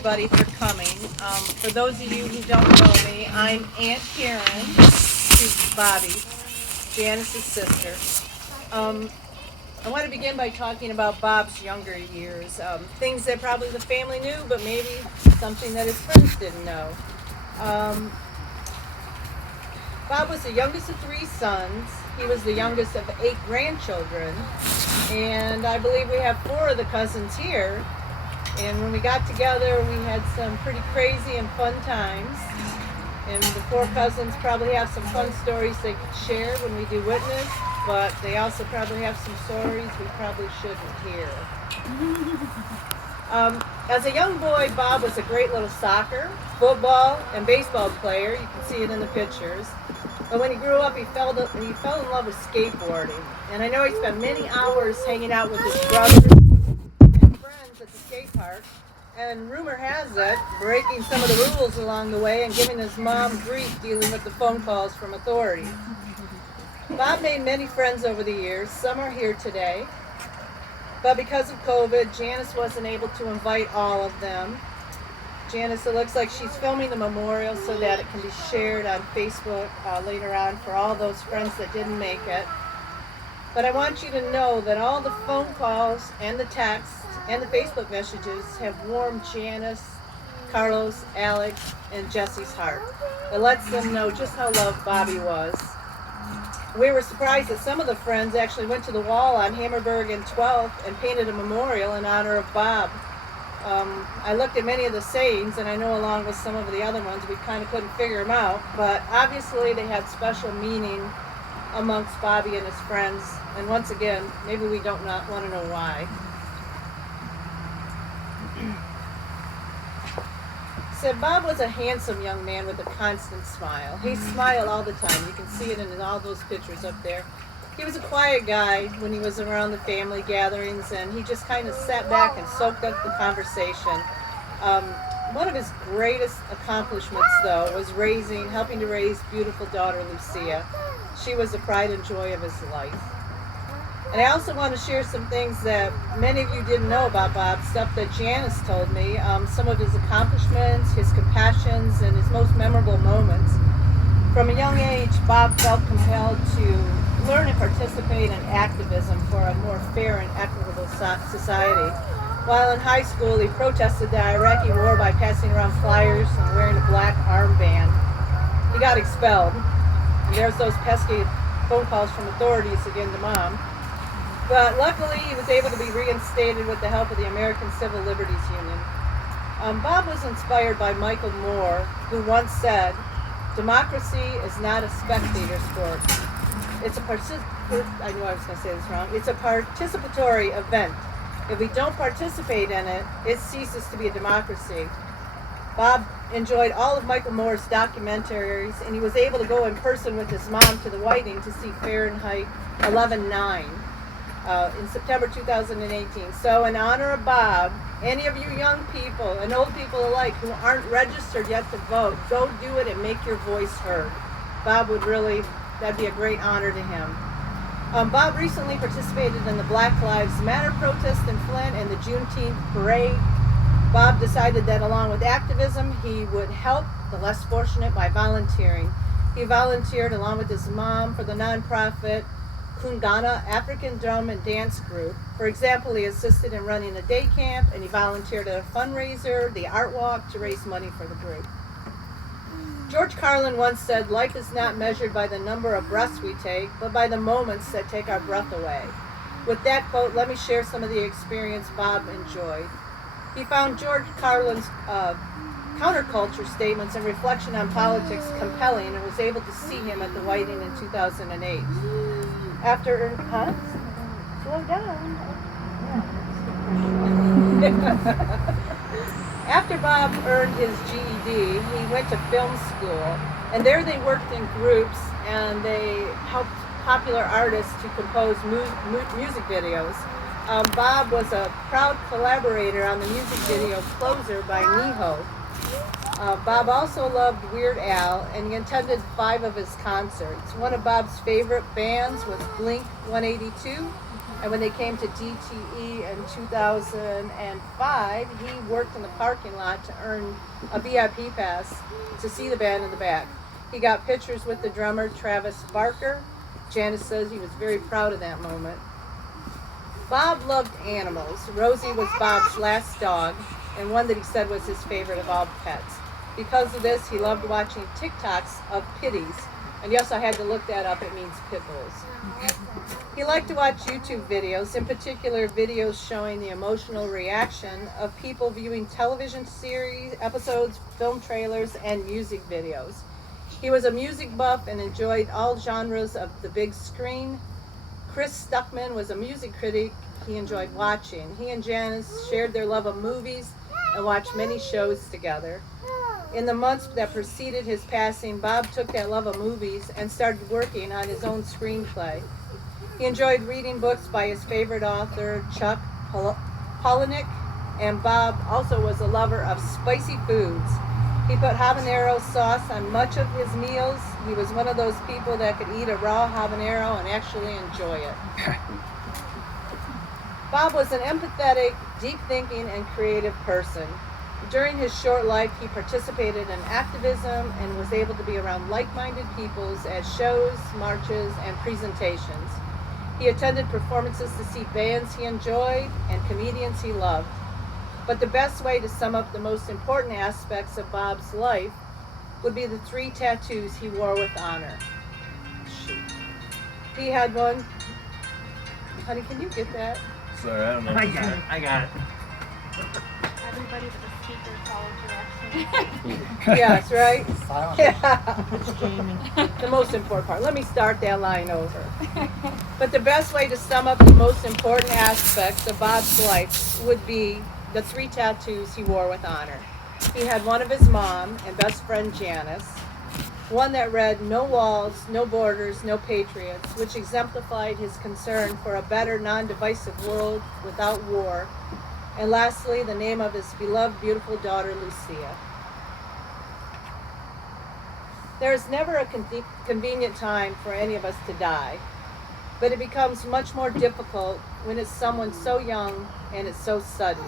everybody for coming. For those of you who don't know me, I'm Aunt Karen to Bobby, Janice's sister. I want to begin by talking about Bob's younger years, things that probably the family knew, but maybe something that his friends didn't know. Bob was the youngest of 3 sons. He was the youngest of 8 grandchildren, and I believe we have 4 of the cousins here. And when we got together, we had some pretty crazy and fun times. And the 4 cousins probably have some fun stories they could share when we do witness, but they also probably have some stories we probably shouldn't hear. As a young boy, Bob was a great little soccer, football, and baseball player. You can see it in the pictures. But when he grew up, he fell in love with skateboarding. And I know he spent many hours hanging out with his brothers and friends at the skate park. And rumor has it, breaking some of the rules along the way and giving his mom grief dealing with the phone calls from authorities. Bob made many friends over the years. Some are here today. But because of COVID, Janice wasn't able to invite all of them. Janice, it looks like she's filming the memorial so that it can be shared on Facebook later on for all those friends that didn't make it. But I want you to know that all the phone calls and the texts and the Facebook messages have warmed Janice, Carlos, Alex, and Jesse's heart. It lets them know just how loved Bobby was. We were surprised that some of the friends actually went to the wall on Hammerberg and 12th and painted a memorial in honor of Bob. I looked at many of the sayings, and I know along with some of the other ones, we kind of couldn't figure them out, but obviously they had special meaning amongst Bobby and his friends, and once again, maybe we don't not want to know why. So Bob was a handsome young man with a constant smile. He smiled all the time. You can see it in all those pictures up there. He was a quiet guy when he was around the family gatherings, and he just kind of sat back and soaked up the conversation. One of his greatest accomplishments, though, was helping to raise beautiful daughter Lucia. She was the pride and joy of his life. And I also want to share some things that many of you didn't know about Bob, stuff that Janice told me, some of his accomplishments, his compassions, and his most memorable moments. From a young age, Bob felt compelled to learn and participate in activism for a more fair and equitable society. While in high school, he protested the Iraqi war by passing around flyers and wearing a black armband. He got expelled, and there's those pesky phone calls from authorities again to Mom. But luckily, he was able to be reinstated with the help of the American Civil Liberties Union. Bob was inspired by Michael Moore, who once said, "Democracy is not a spectator sport. It's a participatory event. If we don't participate in it, it ceases to be a democracy." Bob enjoyed all of Michael Moore's documentaries, and he was able to go in person with his mom to the Whiting to see Fahrenheit 11/9 in September 2018. So in honor of Bob, any of you young people and old people alike who aren't registered yet to vote, go do it and make your voice heard. Bob that'd be a great honor to him. Bob recently participated in the Black Lives Matter protest in Flint and the Juneteenth parade. Bob decided that along with activism, he would help the less fortunate by volunteering. He volunteered along with his mom for the nonprofit Kungana African Drum and Dance Group. For example, he assisted in running a day camp, and he volunteered at a fundraiser, the Art Walk, to raise money for the group. George Carlin once said, "Life is not measured by the number of breaths we take, but by the moments that take our breath away." With that quote, let me share some of the experience Bob enjoyed. He found George Carlin's counterculture statements and reflection on politics compelling, and was able to see him at the Whiting in 2008. Slow down. After Bob earned his GED, he went to film school, and there they worked in groups, and they helped popular artists to compose music videos. Bob was a proud collaborator on the music video Closer by Neho. Bob also loved Weird Al, and he attended 5 of his concerts. One of Bob's favorite bands was Blink-182, And when they came to DTE in 2005, he worked in the parking lot to earn a VIP pass to see the band in the back. He got pictures with the drummer Travis Barker. Janice says he was very proud of that moment. Bob loved animals. Rosie was Bob's last dog, and one that he said was his favorite of all pets. Because of this, he loved watching TikToks of pitties. And yes, I had to look that up. It means pit bulls. He liked to watch YouTube videos, in particular videos showing the emotional reaction of people viewing television series, episodes, film trailers, and music videos. He was a music buff and enjoyed all genres of the big screen. Chris Stuckman was a music critic he enjoyed watching. He and Janice shared their love of movies and watched many shows together. In the months that preceded his passing, Bob took that love of movies and started working on his own screenplay. He enjoyed reading books by his favorite author, Chuck Palahniuk, and Bob also was a lover of spicy foods. He put habanero sauce on much of his meals. He was one of those people that could eat a raw habanero and actually enjoy it. Bob was an empathetic, deep-thinking, and creative person. During his short life, he participated in activism and was able to be around like-minded peoples at shows, marches, and presentations. He attended performances to see bands he enjoyed and comedians he loved. But the best way to sum up the most important aspects of Bob's life would be the 3 tattoos he wore with honor. He had one. Honey, can you get that? Sorry, I don't know. I got it. Everybody but the speaker follow directions. Yes, right? Silent. Yeah. It's Jamie. The most important part. Let me start that line over. But the best way to sum up the most important aspects of Bob's life would be the 3 tattoos he wore with honor. He had one of his mom and best friend Janice, one that read, "No walls, no borders, no patriots," which exemplified his concern for a better non-divisive world without war. And lastly, the name of his beloved, beautiful daughter, Lucia. There is never a convenient time for any of us to die, but it becomes much more difficult when it's someone so young and it's so sudden.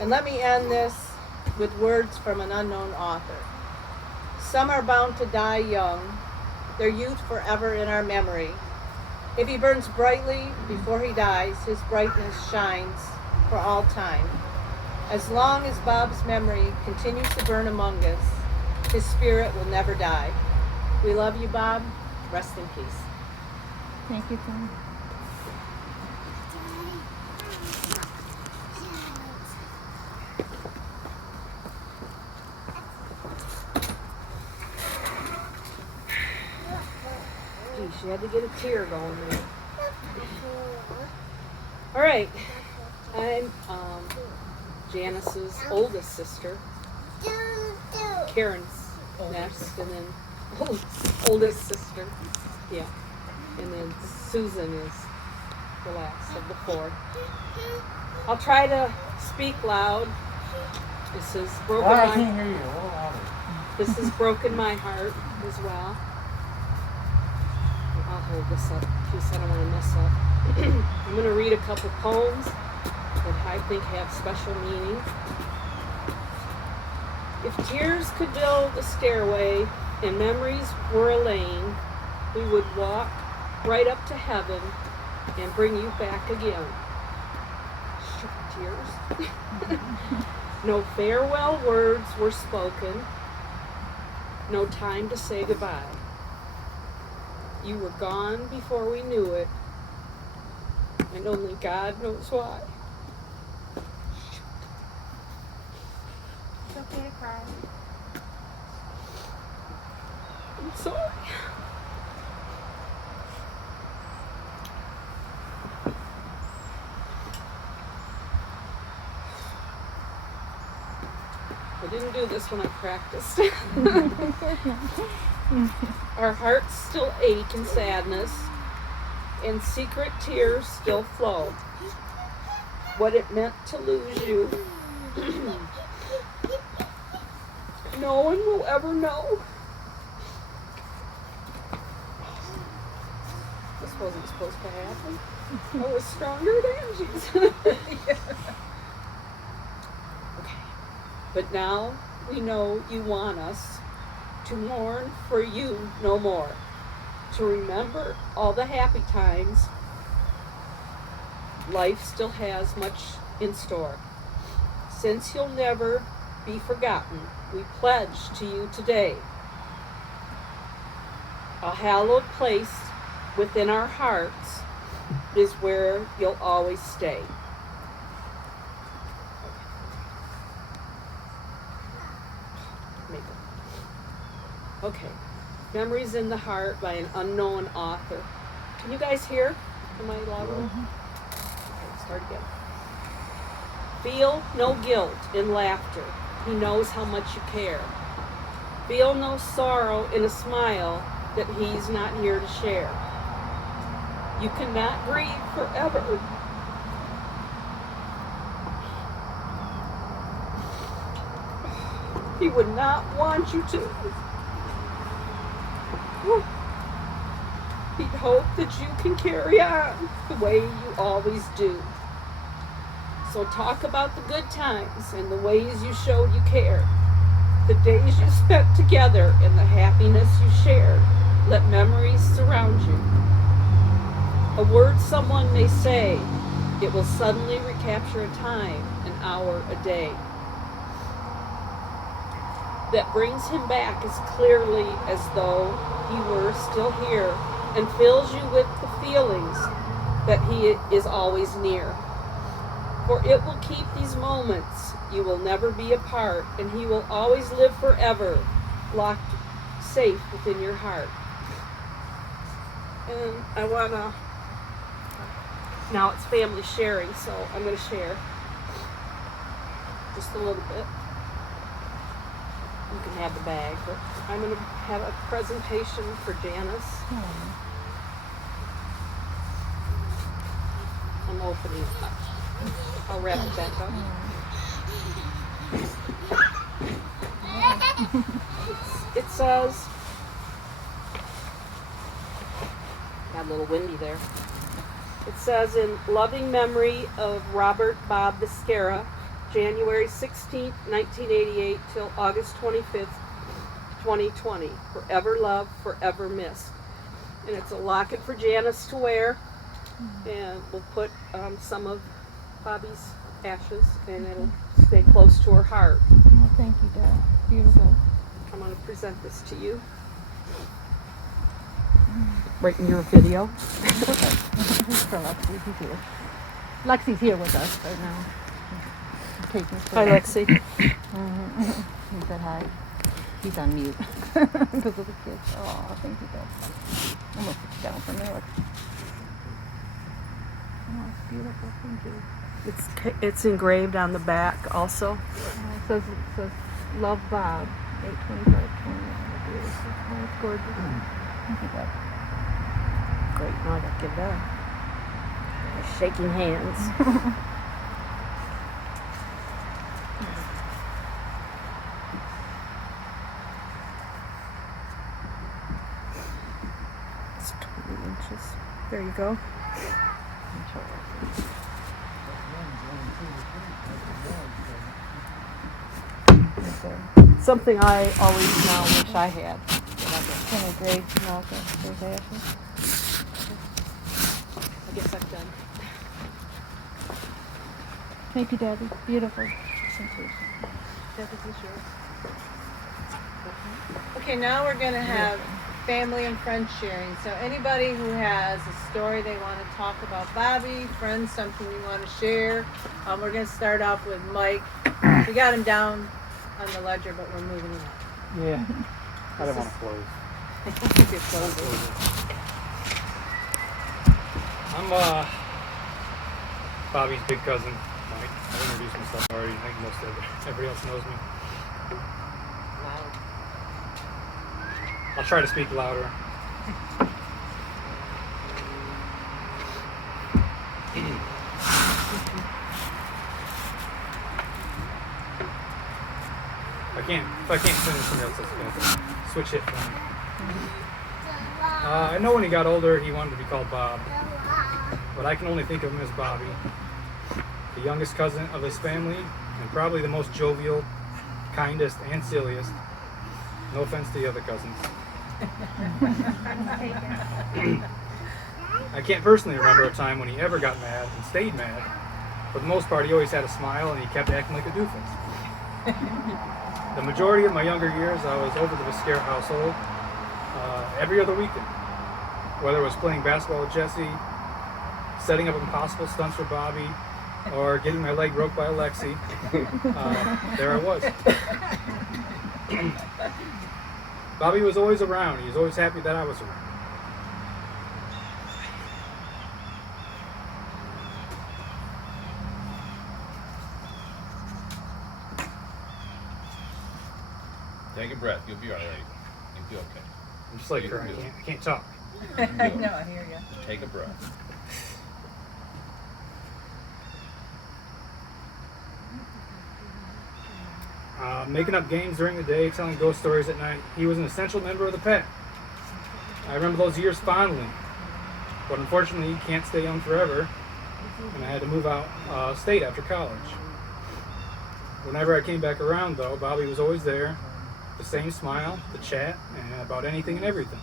And let me end this with words from an unknown author. Some are bound to die young, their youth forever in our memory. If he burns brightly before he dies, his brightness shines for all time. As long as Bob's memory continues to burn among us, his spirit will never die. We love you, Bob. Rest in peace. Thank you, Tom. Gee, she had to get a tear going there. All right. I'm Janice's oldest sister. Karen's next, and then oldest sister. Yeah. And then Susan is the last of the 4. I'll try to speak loud. This is broken I my can't hear you. A little louder. This has broken my heart as well. I'll hold this up in case I don't want to mess up. I'm going to read a couple poems that I think have special meaning. If tears could build a stairway and memories were a lane, we would walk right up to heaven and bring you back again. Tears. No farewell words were spoken. No time to say goodbye. You were gone before we knew it, and only God knows why. It's okay to cry. I'm sorry. I didn't do this when I practiced. Our hearts still ache in sadness, and secret tears still flow. What it meant to lose you, no one will ever know. This wasn't supposed to happen. I was stronger than Angie's. Yeah. Okay. But now we know you want us to mourn for you no more, to remember all the happy times. Life still has much in store. Since you'll never be forgotten, we pledge to you today a hallowed place within our hearts is where you'll always stay. Okay. Memories in the Heart by an unknown author. Can you guys hear? Am I loud enough? Okay, start again. Feel no guilt in laughter. He knows how much you care. Feel no sorrow in a smile that he's not here to share. You cannot grieve forever. He would not want you to. He'd hope that you can carry on the way you always do. So talk about the good times and the ways you showed you cared. The days you spent together and the happiness you shared. Let memories surround you. A word someone may say, it will suddenly recapture a time, an hour, a day. That brings him back as clearly as though he were still here and fills you with the feelings that he is always near. For it will keep these moments. You will never be apart, and he will always live forever, locked safe within your heart. And I wanna, now it's family sharing, so I'm gonna share just a little bit. You can have the bag, but I'm going to have a presentation for Janice. I'm opening it up. I'll wrap it back up. It says, got a little windy there. It says, in loving memory of Robert Bob Viscara, January 16th, 1988 till August 25th, 2020. Forever loved, forever missed. And it's a locket for Janice to wear. And we'll put some of Bobby's ashes, and it'll stay close to her heart. Oh, thank you, Dad. Beautiful. I'm going to present this to you. Right in your video. For Lexi, he's here. Lexi's here with us right now. Hi, Lexi. He said hi. He's on mute because of the kids. Oh, thank you, Dad. I'm gonna put you down for a minute. Oh, it's beautiful. Thank you. It's engraved on the back also. It says Love Bob, 8/25/20. Oh, it's gorgeous. Thank you, Dad. Great. Now I got to give that. Shaking hands. It's 20 inches. There you go. Something I always now wish I had. Can I grade those ashes? I guess I'm done. Thank you, Daddy. Beautiful. Thank you. Okay, now we're going to have family and friends sharing. So anybody who has a story they want to talk about Bobby, friends, something you want to share. We're going to start off with Mike. We got him down on the ledger, but we're moving him up. Yeah, I didn't want to close. You're closing. I'm Bobby's big cousin, Mike. I introduced myself already. I think most of everybody else knows me. Wow. I'll try to speak louder. If I can't finish something else, that's gonna switch it for me. I know when he got older, he wanted to be called Bob. but I can only think of him as Bobby, the youngest cousin of his family, and probably the most jovial, kindest, and silliest. No offense to the other cousins. I can't personally remember a time when he ever got mad and stayed mad. For the most part, he always had a smile and he kept acting like a doofus. The majority of my younger years, I was over the Viscara household every other weekend. Whether it was playing basketball with Jesse, setting up impossible stunts for Bobby, or getting my leg broke by Alexi, there I was. Bobby was always around. He was always happy that I was around. Take a breath. You'll be all right. You'll be okay. I'm just like her. I can't talk. You can do it. No, I hear you. Take a breath. Making up games during the day, telling ghost stories at night. He was an essential member of the pack. I remember those years fondly, but unfortunately, you can't stay young forever, and I had to move out state after college. Whenever I came back around, though, Bobby was always there, the same smile, the chat, and about anything and everything.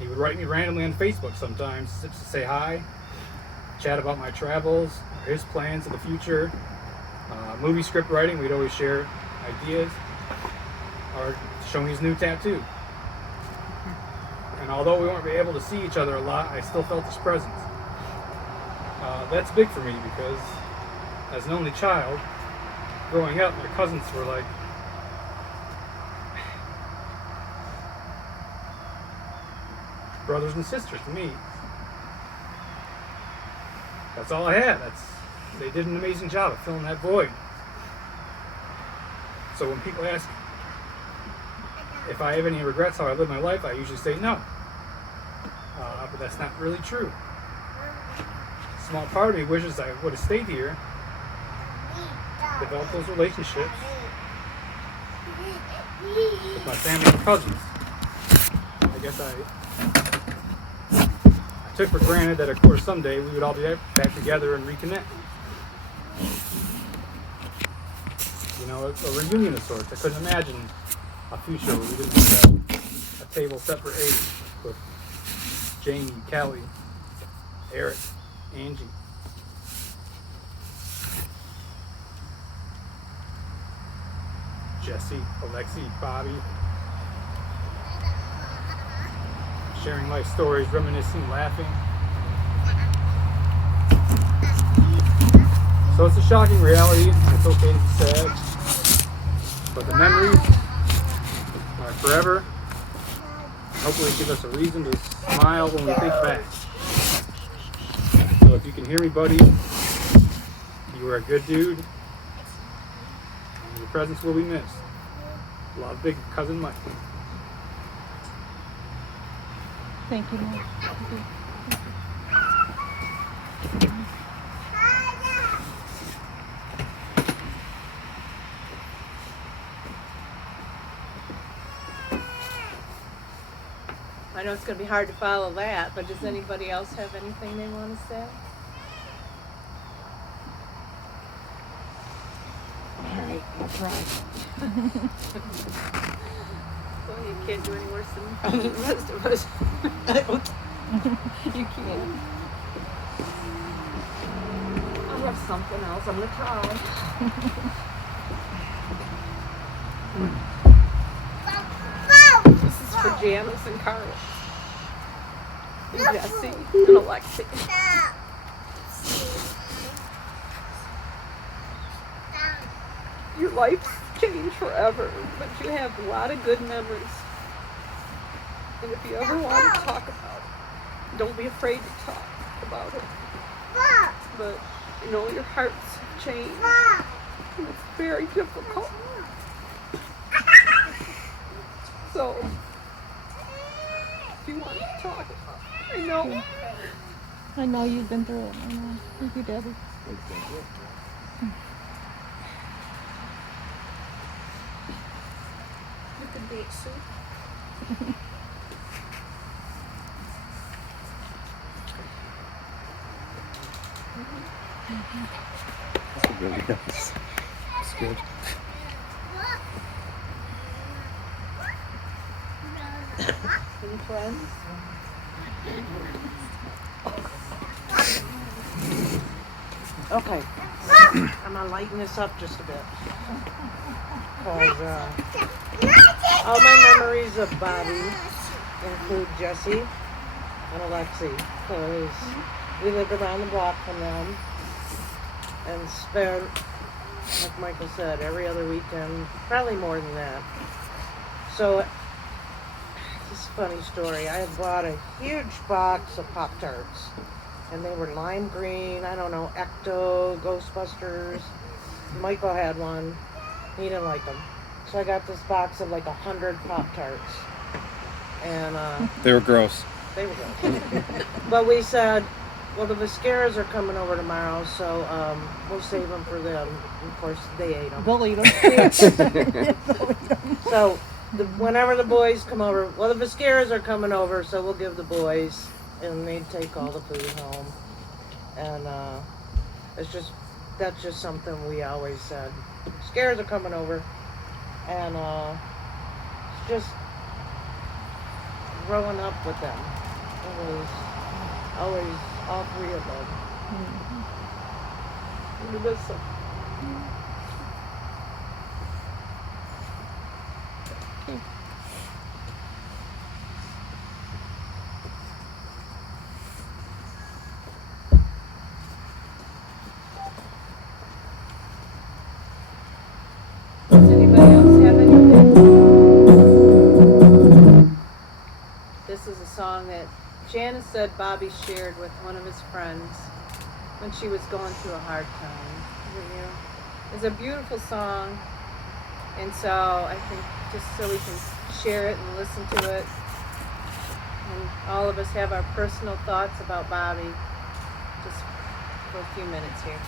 He would write me randomly on Facebook sometimes just to say hi, chat about my travels, or his plans in the future. Movie script writing, we'd always share ideas, or show me his new tattoo. And although we weren't able to see each other a lot, I still felt his presence. That's big for me because as an only child, growing up, my cousins were like brothers and sisters to me. That's all I had. They did an amazing job of filling that void. So when people ask if I have any regrets how I lived my life, I usually say no. But that's not really true. A small part of me wishes I would have stayed here, developed those relationships with my family and cousins. I guess I took for granted that, of course, someday we would all be back together and reconnect. You know, a reunion of sorts. I couldn't imagine a future where we didn't have a table set for 8 with Jamie, Kelly, Eric, Angie. Jesse, Alexi, Bobby. Sharing life stories, reminiscing, laughing. So it's a shocking reality, and it's okay to be sad. But the memories are forever. Hopefully give us a reason to smile when we think back. So if you can hear me, buddy, you were a good dude. And your presence will be missed. Love, big cousin Mike. Thank you, Mom. I know it's going to be hard to follow that, but does anybody else have anything they want to say? All right, I'll try. Well, you can't do any worse than the rest of us. You can't. I'll have something else. I'm going to try. This is for Janice and Carla. And Jesse and Alexi. Your life's changed forever, but you have a lot of good memories. And if you ever want to talk about it, don't be afraid to talk about it. But you know your hearts have changed. And it's very difficult. So, if you want to talk about it, I know. I know you've been through it. I know. Thank you, Debbie. You can be it soon. That's really nice. That's good. Any friends? Okay. I'm gonna lighten this up just a bit. Cause all my memories of Bobby include Jesse and Alexi. Cause we lived around the block from them and spent, like Michael said, every other weekend, probably more than that. So, this is a funny story. I had bought a huge box of Pop-Tarts. And they were lime green, I don't know, Ecto, Ghostbusters. Michael had one. He didn't like them. So I got this box of like 100 Pop-Tarts. And They were gross. they were good. But we said, well, the Viscaras are coming over tomorrow, so we'll save them for them. And of course, they ate them. They'll eat them. So whenever the boys come over, well, the Viscaras are coming over, so we'll give the boys, and they take all the food home. And that's just something we always said. Viscaras are coming over, and it's just growing up with them. It was always all three of them. We miss them. Does anybody else have anything? This is a song that Janice said Bobby shared with one of his friends when she was going through a hard time. It's a beautiful song, and so I think just so we can share it and listen to it, and all of us have our personal thoughts about Bobby, just for a few minutes here.